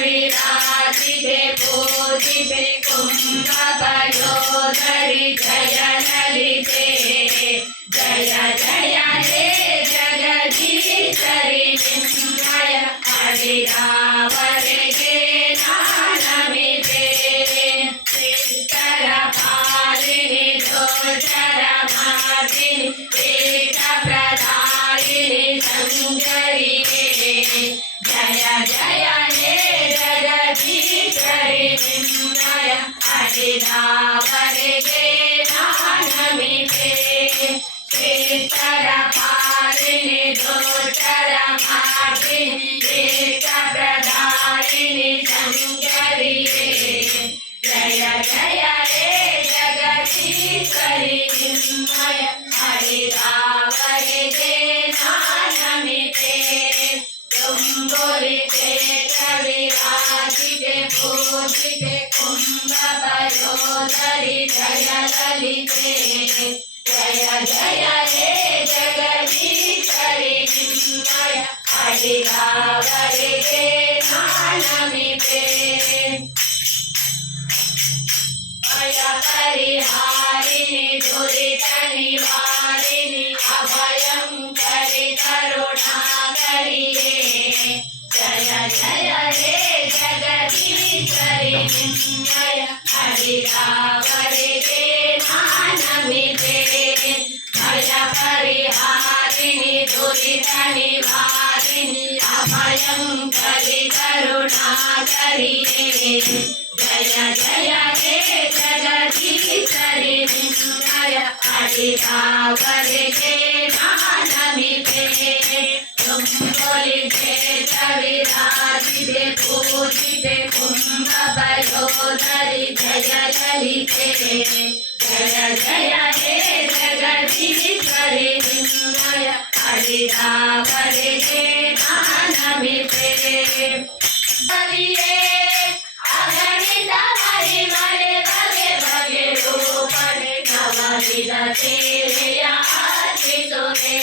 विराजिते पूजिते कुम्भपयोधरि जय ललिते जय जय हे जगदीश्वरि निन्मय हरिदावರಿಗೆ ನಾನಮಿತೆ ಶ್ರೀಕರಪಾಲಿನಿ ದೋಷರಮಾರ್ದಿನಿ ಏಕಪ್ರದಾಯಿನಿ ಶಂಕರಿಯೇ जय जय हे जगदीश्वरि निन्मय हरिदावರಿಗೆ ನಾನಮಿತೆ ಶ್ರೀಕರಪಾಲಿನಿ ದೋಷರಮಾರ್ದಿನಿ ಏಕಪ್ರದಾಯಿನಿ ಶಂಕರಿಯೇ जय जय हे जगदीश्वरि निन्मय हरिदावರಿಗೆ ನಾನಮಿತೆ तुम्बुलिते विराजिते पूजिते कुम्भपयोधरि जय ललिते जय जय हे जगदीश्वरि निन्मय हरिदावರಿಗೆ ನಾನಮಿತೆ भय परिहारिणि दुरित निवारिणि अभयंकरि करुणाकरिये जय जय हे जगदीश्वरि निन्मय हरिदावರಿಗೆ ನಾನಮಿತೆ भय परिहारिणि दुरित निवारिणि अभयंकरि करुणाकरिये जय जय हे जगदीश्वरि निन्मय हरिदावರಿಗೆ ನಾನಮಿತೆ तुम्बुलिते विराजिते पूजिते कुम्भपयोधरि जय ललिते जय जय हे जगदीश्वरि निन्मय हरिदावರಿಗೆ ನಾನಮಿತೆ हरिये अगणित महिमने बगे बगे रूपने नवविध सेवेय अर्पितुने